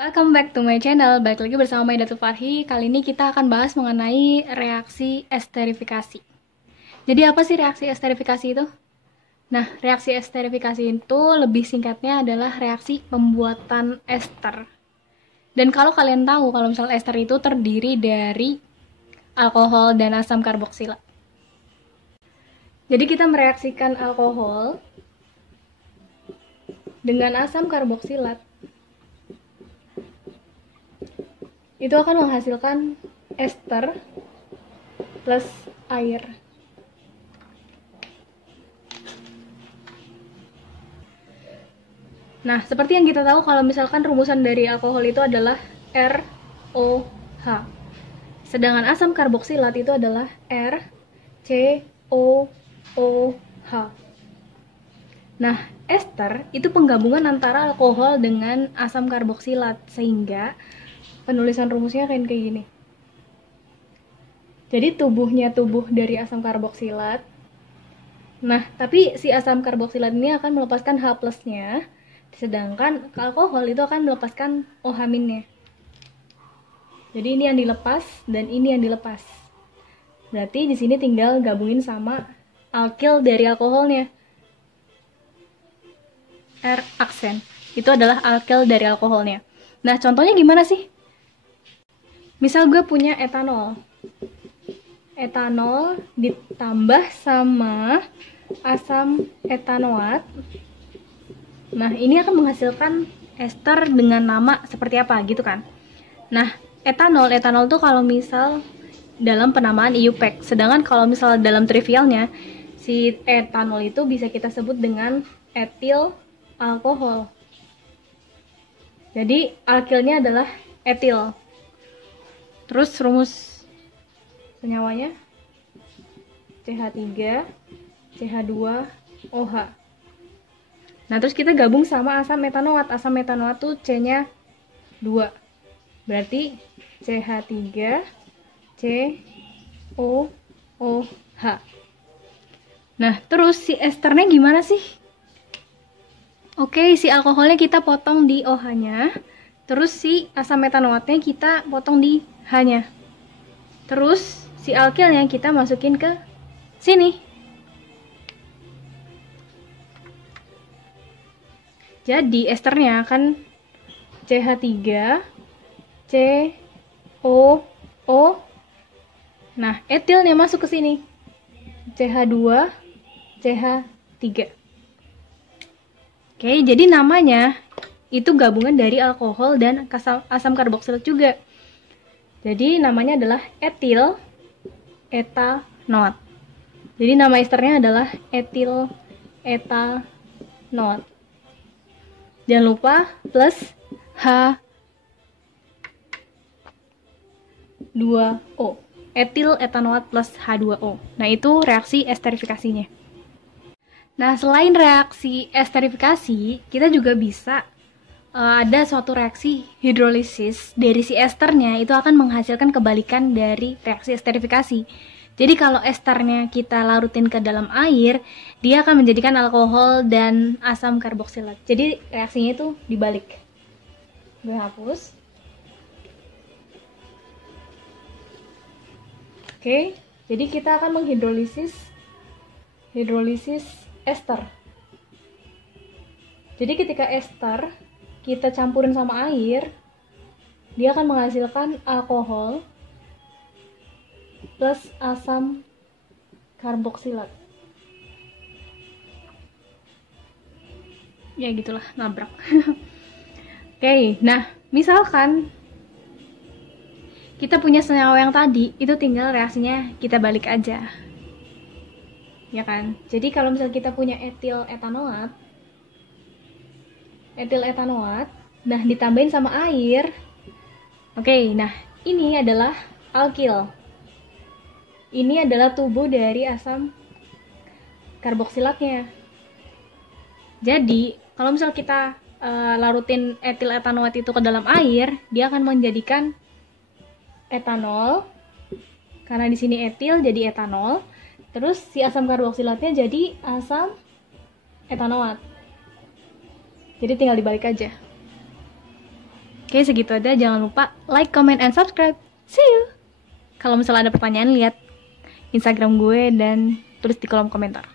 Welcome back to my channel. Balik lagi bersama Maidatul Farhi. Kali ini kita akan bahas mengenai reaksi esterifikasi. Jadi apa sih reaksi esterifikasi itu? Nah, reaksi esterifikasi itu lebih singkatnya adalah reaksi pembuatan ester. Dan kalau kalian tahu kalau misalnya ester itu terdiri dari alkohol dan asam karboksilat. Jadi kita mereaksikan alkohol dengan asam karboksilat, itu akan menghasilkan ester plus air. Nah, seperti yang kita tahu kalau misalkan rumusan dari alkohol itu adalah ROH. Sedangkan asam karboksilat itu adalah RCOOH. Nah, ester itu penggabungan antara alkohol dengan asam karboksilat, sehingga penulisan rumusnya kayak gini. Jadi tubuhnya tubuh dari asam karboksilat. Nah, tapi si asam karboksilat ini akan melepaskan H plusnya, sedangkan alkohol itu akan melepaskan OH minnya. Jadi ini yang dilepas dan ini yang dilepas. Berarti di sini tinggal gabungin sama alkil dari alkoholnya. R aksen. Itu adalah alkil dari alkoholnya. Nah, contohnya gimana sih? Misal gue punya etanol. Etanol ditambah sama asam etanoat. Nah, ini akan menghasilkan ester dengan nama seperti apa gitu kan. Nah, etanol tuh kalau misal dalam penamaan IUPAC. Sedangkan kalau misal dalam trivialnya, si etanol itu bisa kita sebut dengan etil alkohol. Jadi alkilnya adalah etil. Terus rumus senyawanya CH3, CH2OH. Nah, terus kita gabung sama asam metanoat. Asam metanoat tuh C-nya 2. Berarti CH3, COOH. Nah, terus si esternya gimana sih? Oke, si alkoholnya kita potong di OH-nya. Terus si asam metanoatnya kita potong di H-nya. Terus si alkilnya kita masukin ke sini. Jadi esternya akan CH3, COO. Nah, etilnya masuk ke sini. CH2, CH3. Oke, jadi namanya itu gabungan dari alkohol dan asam karboksilat juga. Jadi namanya adalah etil etanoat. Jadi nama esternya adalah etil etanoat. Jangan lupa plus H2O. Etil etanoat plus H2O. Nah, itu reaksi esterifikasinya. Nah, selain reaksi esterifikasi, kita juga bisa ada suatu reaksi hidrolisis dari si esternya, itu akan menghasilkan kebalikan dari reaksi esterifikasi. Jadi kalau esternya kita larutin ke dalam air, dia akan menjadikan alkohol dan asam karboksilat. Jadi reaksinya itu dibalik. Gue hapus. Oke, jadi kita akan menghidrolisis ester. Jadi ketika ester kita campurin sama air, dia akan menghasilkan alkohol plus asam karboksilat. Ya gitulah, nabrak. Oke, nah misalkan kita punya senyawa yang tadi, itu tinggal reaksinya kita balik aja. Ya kan? Jadi kalau misalnya kita punya etil etanoat, nah ditambahin sama air. Oke, nah ini adalah alkil. Ini adalah tubuh dari asam karboksilatnya. Jadi kalau misal kita larutin etil etanoat itu ke dalam air, dia akan menjadikan etanol. Karena di sini etil jadi etanol. Terus si asam karboksilatnya jadi asam etanoat. Jadi tinggal dibalik aja. Oke, segitu aja. Jangan lupa like, comment, and subscribe. See you! Kalau misalnya ada pertanyaan, lihat Instagram gue dan tulis di kolom komentar.